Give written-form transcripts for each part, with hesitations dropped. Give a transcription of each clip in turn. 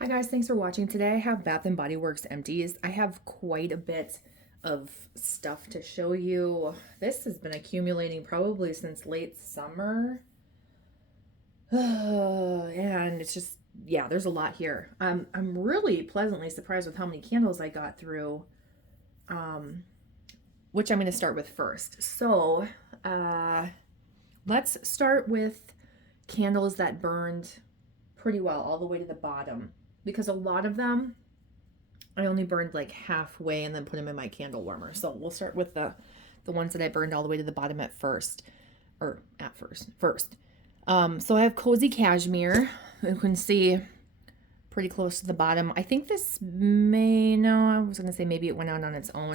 Hi guys, thanks for watching. Today I have Bath and Body Works Empties. I have quite a bit of stuff to show you. This has been accumulating probably since late summer. And it's just, yeah, there's a lot here. I'm really pleasantly surprised with how many candles I got through, which I'm going to start with first. So, let's start with candles that burned pretty well all the way to the bottom, because a lot of them I only burned like halfway and then put them in my candle warmer. So we'll start with the ones that I burned all the way to the bottom at first, or at first. So I have Cozy Cashmere. You can see pretty close to the bottom. I think this I was gonna say maybe it went out on its own.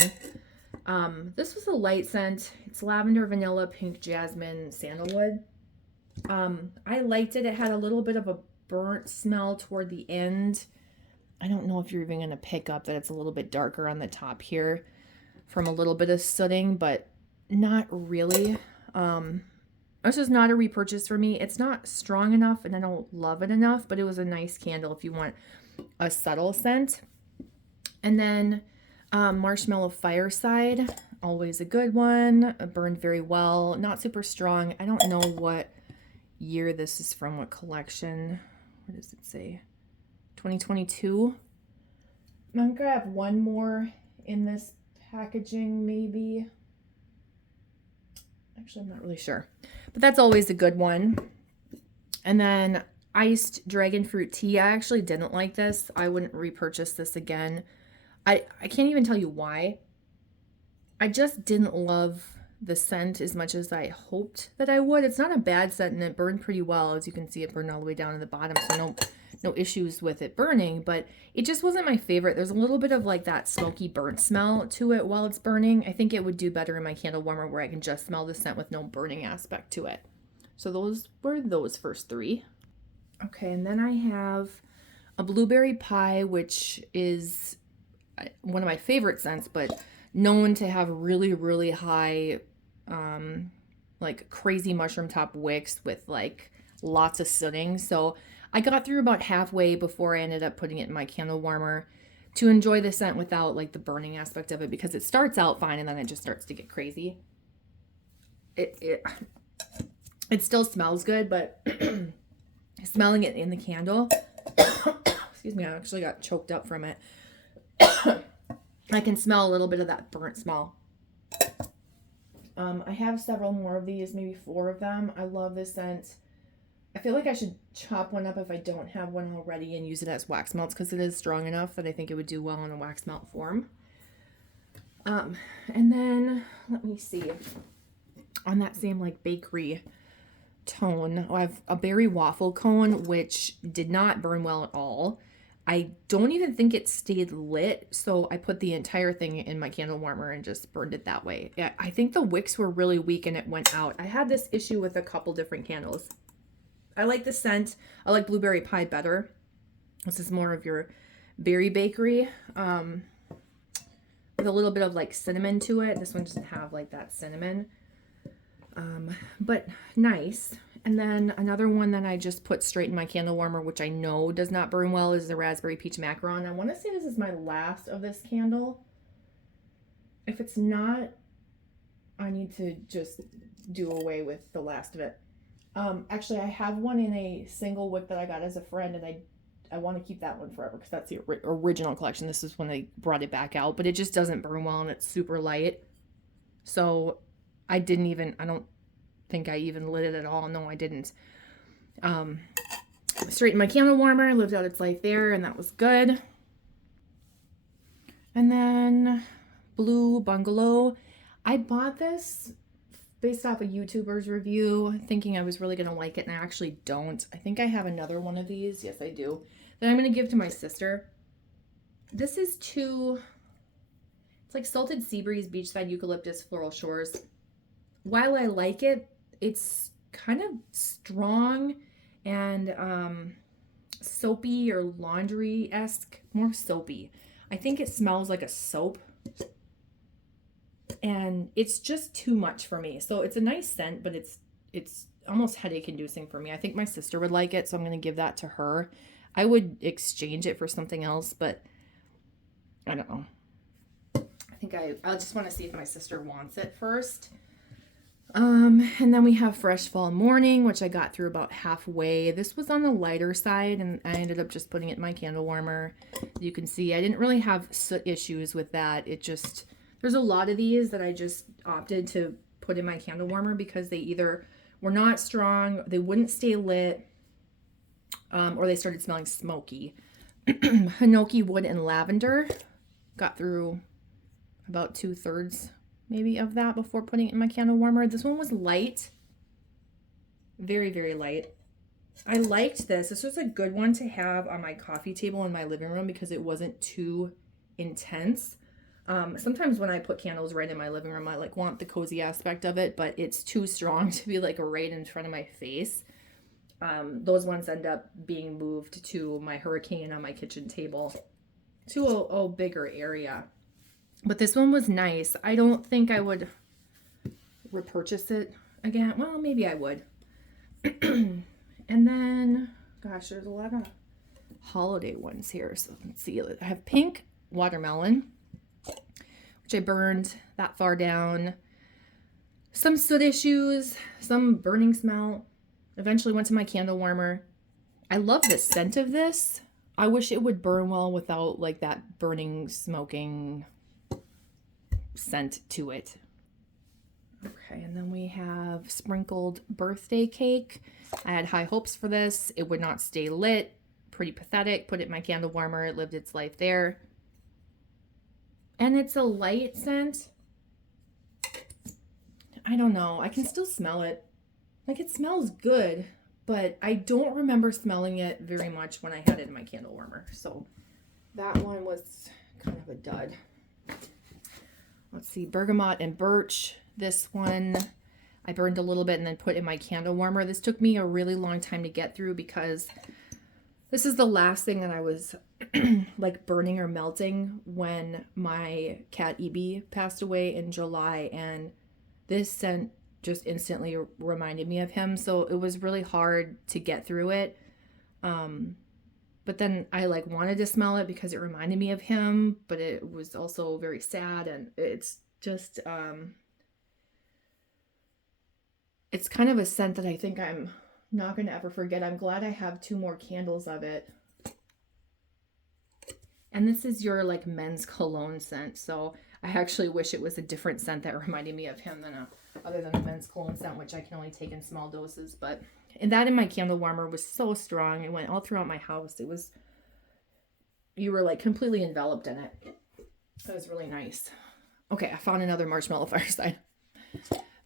This was a light scent. It's lavender, vanilla, pink, jasmine, sandalwood. I liked it. It had a little bit of a burnt smell toward the end. I don't know if you're even going to pick up that it's a little bit darker on the top here from a little bit of sooting, but not really. This is not a repurchase for me. It's not strong enough and I don't love it enough, but it was a nice candle if you want a subtle scent. And then Marshmallow Fireside, always a good one. It burned very well. Not super strong. I don't know what year this is from, what collection. What does it say? 2022. I'm gonna have one more in this packaging, maybe. Actually, I'm not really sure, but that's always a good one. And then Iced Dragon Fruit Tea. I actually didn't like this. I wouldn't repurchase this again. I can't even tell you why. I just didn't love the scent as much as I hoped that I would. It's not a bad scent and it burned pretty well. As you can see, it burned all the way down to the bottom, so no issues with it burning, but it just wasn't my favorite. There's a little bit of like that smoky burnt smell to it while it's burning. I think it would do better in my candle warmer where I can just smell the scent with no burning aspect to it. So those were those first three. Okay, and then I have a blueberry pie, which is one of my favorite scents, but known to have really, really high, like crazy mushroom top wicks with like lots of sooting. So I got through about halfway before I ended up putting it in my candle warmer to enjoy the scent without like the burning aspect of it, because it starts out fine and then it just starts to get crazy. It still smells good, but smelling it in the candle, excuse me, I actually got choked up from it. I can smell a little bit of that burnt smell. I have several more of these, maybe 4 of them. I love this scent. I feel like I should chop one up if I don't have one already and use it as wax melts, because it is strong enough that I think it would do well in a wax melt form. And then let me see, on that same like bakery tone, I have a berry waffle cone, which did not burn well at all. I don't even think it stayed lit, so I put the entire thing in my candle warmer and just burned it that way. Yeah, I think the wicks were really weak and it went out. I had this issue with a couple different candles. I like the scent. I like blueberry pie better. This is more of your berry bakery, with a little bit of like cinnamon to it. This one doesn't have like that cinnamon, but nice. And then another one that I just put straight in my candle warmer, which I know does not burn well, is the Raspberry Peach Macaron. I want to say this is my last of this candle. If it's not, I need to just do away with the last of it. Actually, I have one in a single wick that I got as a friend, and I want to keep that one forever because that's the original collection. This is when they brought it back out, but it just doesn't burn well and it's super light. So I don't think I even lit it at all. No, I didn't. Straight in my candle warmer, lived out its life there, and that was good. And then Blue Bungalow. I bought this based off a YouTuber's review, thinking I was really going to like it, and I actually don't. I think I have another one of these. Yes, I do. That I'm going to give to my sister. This is it's like Salted Sea Breeze, Beachside Eucalyptus, Floral Shores. While I like it, it's kind of strong and soapy or laundry-esque, more soapy. I think it smells like a soap, and it's just too much for me. So it's a nice scent, but it's almost headache inducing for me. I think my sister would like it, so I'm going to give that to her. I would exchange it for something else, but I don't know. I think I'll just want to see if my sister wants it first. And then we have Fresh Fall Morning, which I got through about halfway. This was on the lighter side, and I ended up just putting it in my candle warmer. You can see I didn't really have soot issues with that. It just, there's a lot of these that I just opted to put in my candle warmer because they either were not strong, they wouldn't stay lit, or they started smelling smoky. Hinoki Wood and Lavender. Got through about 2/3 maybe of that before putting it in my candle warmer. This one was light. Very, very light. I liked this. This was a good one to have on my coffee table in my living room because it wasn't too intense. Sometimes when I put candles right in my living room, I like want the cozy aspect of it, but it's too strong to be like right in front of my face. Those ones end up being moved to my hurricane on my kitchen table to a bigger area. But this one was nice. I don't think I would repurchase it again. Well, maybe I would. And then, gosh, there's a lot of holiday ones here. So let's see. I have Pink Watermelon, which I burned that far down. Some soot issues, some burning smell. Eventually went to my candle warmer. I love the scent of this. I wish it would burn well without like that burning, smoking scent to it. Okay, and then we have Sprinkled Birthday Cake. I had high hopes for this. It would not stay lit. Pretty pathetic. Put it in my candle warmer. It lived its life there. And it's a light scent. I don't know. I can still smell it. Like, it smells good, but I don't remember smelling it very much when I had it in my candle warmer. So that one was kind of a dud. Let's see, Bergamot and Birch. This one I burned a little bit and then put in my candle warmer. This took me a really long time to get through because this is the last thing that I was like burning or melting when my cat Evie passed away in July, and this scent just instantly reminded me of him. So it was really hard to get through it. But then I like wanted to smell it because it reminded me of him, but it was also very sad, and it's just, it's kind of a scent that I think I'm not going to ever forget. I'm glad I have 2 more candles of it. And this is your like men's cologne scent. So I actually wish it was a different scent that reminded me of him than other than the men's cologne scent, which I can only take in small doses. But and that in my candle warmer was so strong. It went all throughout my house. It was, you were like completely enveloped in it. It was really nice. Okay, I found another marshmallow fireside.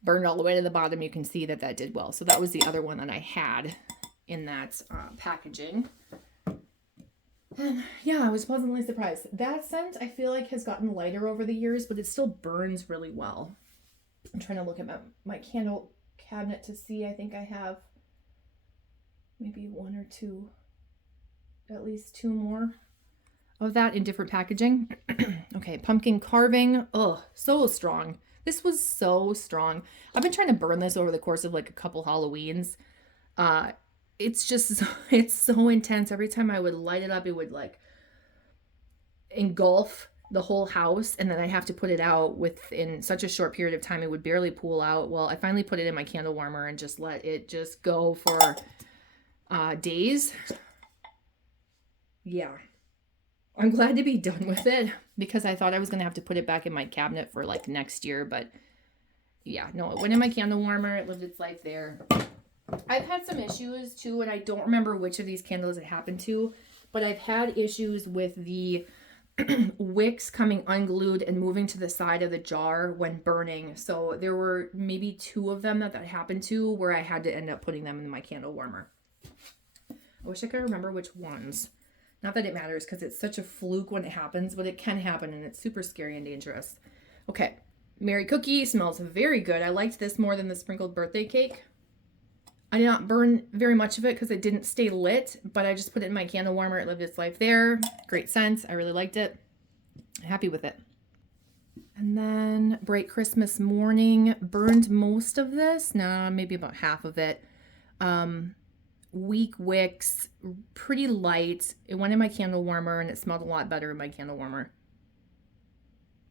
Burned all the way to the bottom. You can see that that did well. So that was the other one that I had in that packaging. And yeah, I was pleasantly surprised. That scent I feel like has gotten lighter over the years, but it still burns really well. I'm trying to look at my candle cabinet to see. I think I have maybe 1 or 2, at least 2 more of that in different packaging. Okay, pumpkin carving. Oh, so strong. This was so strong. I've been trying to burn this over the course of like a couple Halloweens. It's just, it's so intense. Every time I would light it up, it would like engulf the whole house, and then I have to put it out within such a short period of time. It would barely pool out. Well, I finally put it in my candle warmer and just let it just go for days. Yeah. I'm glad to be done with it because I thought I was going to have to put it back in my cabinet for like next year. But yeah, no, it went in my candle warmer. It lived its life there. I've had some issues too, and I don't remember which of these candles it happened to, but I've had issues with the wicks coming unglued and moving to the side of the jar when burning. So there were maybe 2 of them that happened to where I had to end up putting them in my candle warmer. I wish I could remember which ones. Not that it matters because it's such a fluke when it happens, but it can happen and it's super scary and dangerous. Okay, Mary Cookie smells very good. I liked this more than the sprinkled birthday cake. I did not burn very much of it because it didn't stay lit, but I just put it in my candle warmer. It lived its life there. Great scent. I really liked it. Happy with it. And then Bright Christmas Morning. Burned most of this. Nah, maybe about half of it. weak wicks, pretty light. It went in my candle warmer and it smelled a lot better in my candle warmer.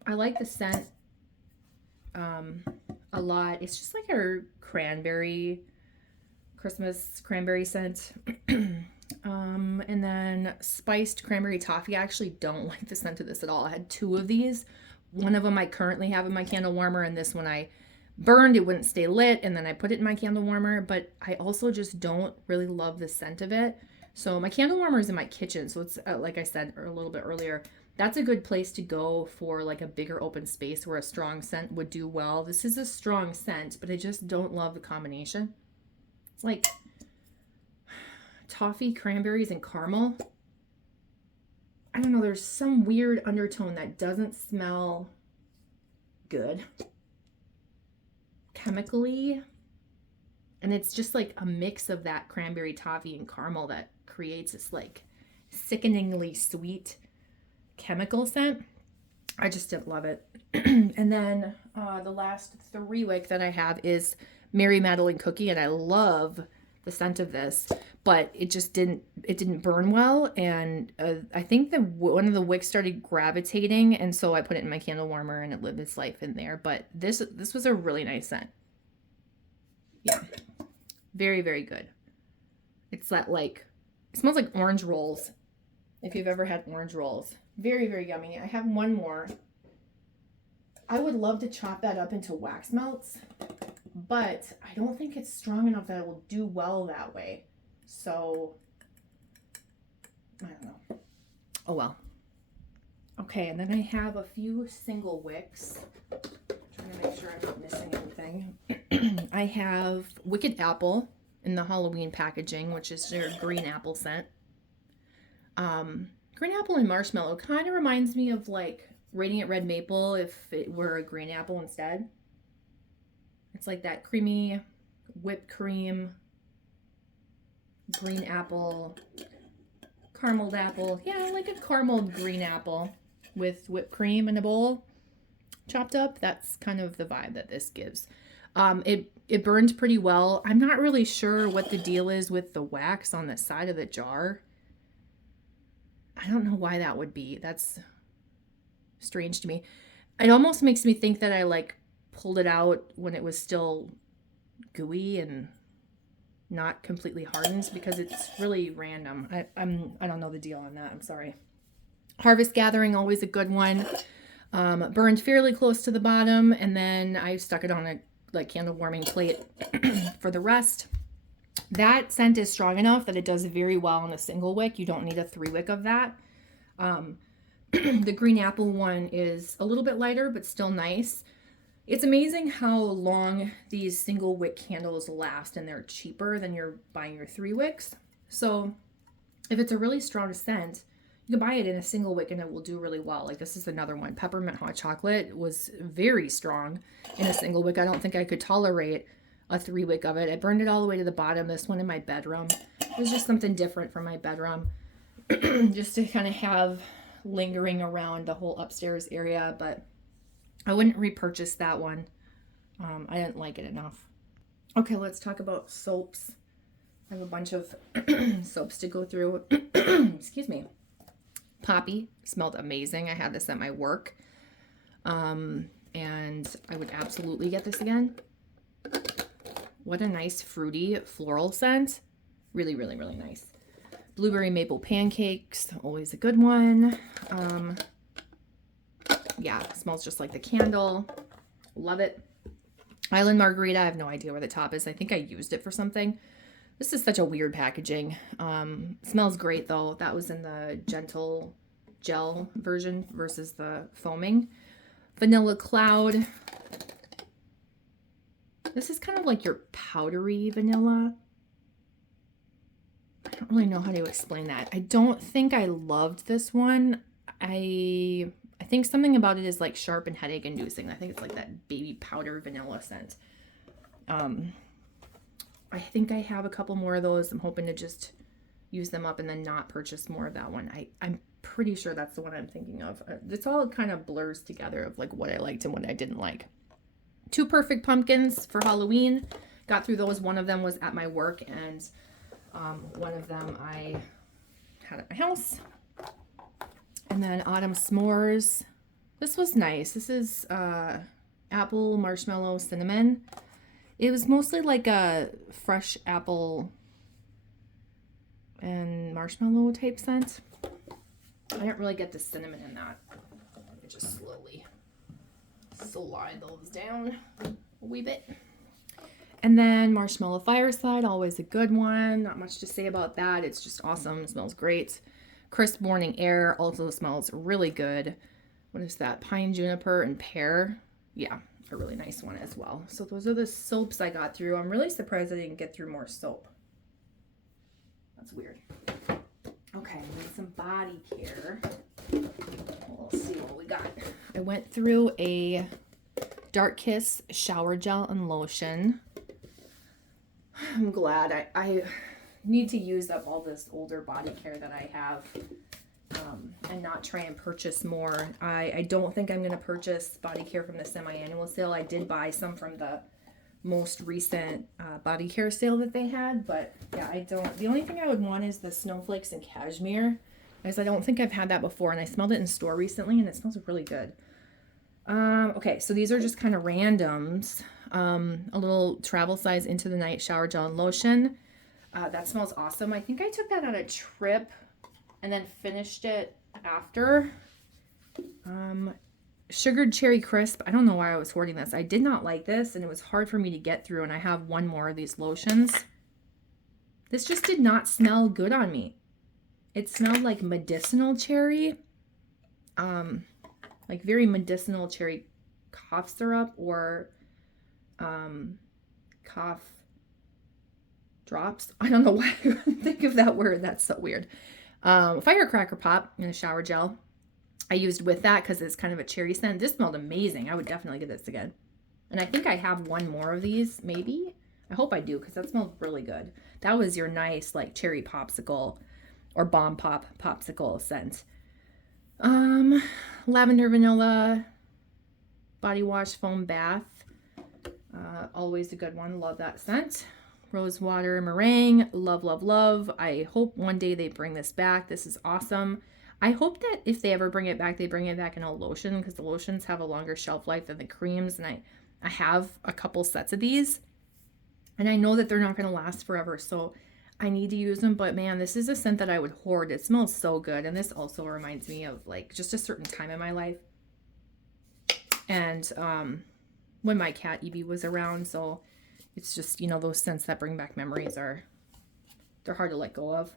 I like the scent a lot. It's just like a cranberry, Christmas cranberry scent. And then spiced cranberry toffee. I actually don't like the scent of this at all. I had 2 of these. One of them I currently have in my candle warmer, and this one I burned. It wouldn't stay lit, and then I put it in my candle warmer, but I also just don't really love the scent of it. So my candle warmer is in my kitchen, so it's like I said a little bit earlier, that's a good place to go for like a bigger open space where a strong scent would do well. This is a strong scent, but I just don't love the combination. It's like toffee, cranberries, and caramel. I don't know, there's some weird undertone that doesn't smell good chemically, and it's just like a mix of that cranberry, toffee, and caramel that creates this like sickeningly sweet chemical scent. I just didn't love it. And then the last 3 wick that I have is Mary Madeline Cookie, and I love the scent of this, but it didn't burn well, and I think one of the wicks started gravitating, and so I put it in my candle warmer and it lived its life in there. But this was a really nice scent. Yeah, very, very good. It's that like, it smells like orange rolls, if you've ever had orange rolls. Very, very yummy. I have one more. I would love to chop that up into wax melts, but I don't think it's strong enough that it will do well that way. So, I don't know. Oh well. Okay, and then I have a few single wicks. Trying to make sure I'm not missing anything. I have Wicked Apple in the Halloween packaging, which is their green apple scent. Green apple and marshmallow kind of reminds me of like Radiant Red Maple if it were a green apple instead. It's like that creamy whipped cream, green apple, carameled apple. Yeah, like a carameled green apple with whipped cream in a bowl chopped up. That's kind of the vibe that this gives. It burned pretty well. I'm not really sure what the deal is with the wax on the side of the jar. I don't know why that would be. That's strange to me. It almost makes me think that I like pulled it out when it was still gooey and not completely hardened, because it's really random. I don't know the deal on that. I'm sorry. Harvest Gathering, always a good one. Burned fairly close to the bottom, and then I stuck it on a like candle warming plate for the rest. That scent is strong enough that it does very well on a single wick. You don't need a 3 wick of that. The green apple one is a little bit lighter, but still nice. It's amazing how long these single wick candles last, and they're cheaper than you're buying your 3 wicks. So if it's a really strong scent, you can buy it in a single wick and it will do really well. Like this is another one. Peppermint Hot Chocolate was very strong in a single wick. I don't think I could tolerate a 3 wick of it. I burned it all the way to the bottom. This one in my bedroom. It was just something different from my bedroom. Just to kind of have lingering around the whole upstairs area, but I wouldn't repurchase that one. I didn't like it enough. Okay, let's talk about soaps. I have a bunch of soaps to go through. Excuse me. Poppy smelled amazing. I had this at my work. And I would absolutely get this again. What a nice fruity floral scent. Really, really, really nice. Blueberry Maple Pancakes, always a good one. Yeah, smells just like the candle. Love it. Island Margarita, I have no idea where the top is. I think I used it for something. This is such a weird packaging. Smells great though. That was in the gentle gel version versus the foaming. Vanilla Cloud. This is kind of like your powdery vanilla. I don't really know how to explain that. I don't think I loved this one. I think something about it is like sharp and headache inducing. I think it's like that baby powder vanilla scent. I think I have a couple more of those. I'm hoping to just use them up and then not purchase more of that one. I'm pretty sure that's the one I'm thinking of. It's all kind of blurs together of like what I liked and what I didn't like. 2 Perfect Pumpkins for Halloween. Got through those. One of them was at my work, and One of them I had at my house. And then Autumn S'mores. This was nice. This is apple, marshmallow, cinnamon. It was mostly like a fresh apple and marshmallow type scent. I didn't really get the cinnamon in that. I just slowly slide those down a wee bit. And then Marshmallow Fireside, always a good one. Not much to say about that. It's just awesome. It smells great. Crisp Morning Air also smells really good. What is that? Pine, Juniper, and Pear. Yeah, a really nice one as well. So those are the soaps I got through. I'm really surprised I didn't get through more soap. That's weird. Okay, we need some body care. We'll see what we got. I went through a Dark Kiss shower gel and lotion. I'm glad. I need to use up all this older body care that I have and not try and purchase more. I don't think I'm going to purchase body care from the semi-annual sale. I did buy some from the most recent body care sale that they had, but yeah, I don't. The only thing I would want is the Snowflakes and Cashmere, because I don't think I've had that before, and I smelled it in store recently and it smells really good. Okay, so these are just kind of randoms. A little travel size Into the Night shower gel and lotion. That smells awesome. I think I took that on a trip and then finished it after. Sugared Cherry Crisp. I don't know why I was hoarding this. I did not like this, and it was hard for me to get through, and I have one more of these lotions. This just did not smell good on me. It smelled like medicinal cherry. Like very medicinal cherry cough syrup or cough drops. I don't know why I couldn't think of that word. That's so weird. Firecracker Pop in a shower gel. I used with that because it's kind of a cherry scent. This smelled amazing. I would definitely get this again. And I think I have one more of these, maybe. I hope I do, because that smells really good. That was your nice like cherry popsicle or bomb pop popsicle scent. Lavender Vanilla body wash foam bath. Always a good one. Love that scent. Rose water meringue. Love, love, love. I hope one day they bring this back. This is awesome. I hope that if they ever bring it back, they bring it back in a lotion, because the lotions have a longer shelf life than the creams. And I have a couple sets of these, and I know that they're not going to last forever. So I need to use them. But man, this is a scent that I would hoard. It smells so good. And this also reminds me of like just a certain time in my life. And when my cat Evie was around. So it's just, you know, those scents that bring back memories they're hard to let go of.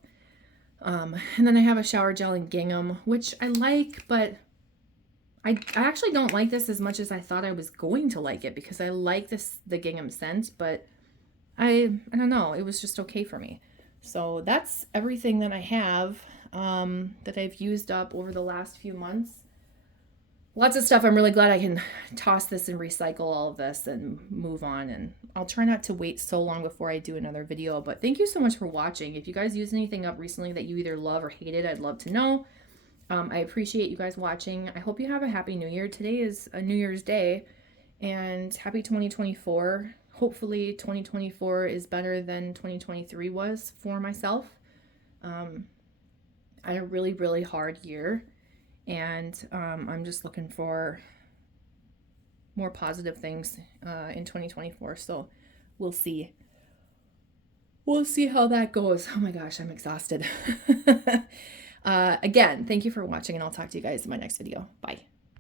And then I have a shower gel in gingham, which I like, but I actually don't like this as much as I thought I was going to like it, because I like the gingham scent, but I don't know, it was just okay for me. So that's everything that I have that I've used up over the last few months. Lots of stuff. I'm really glad I can toss this and recycle all of this and move on. And I'll try not to wait so long before I do another video. But thank you so much for watching. If you guys used anything up recently that you either love or hated, I'd love to know. I appreciate you guys watching. I hope you have a happy new year. Today is a New Year's Day. And happy 2024. Hopefully 2024 is better than 2023 was for myself. I had a really, really hard year. And I'm just looking for more positive things in 2024. So we'll see. We'll see how that goes. Oh my gosh, I'm exhausted. Again, thank you for watching, and I'll talk to you guys in my next video. Bye.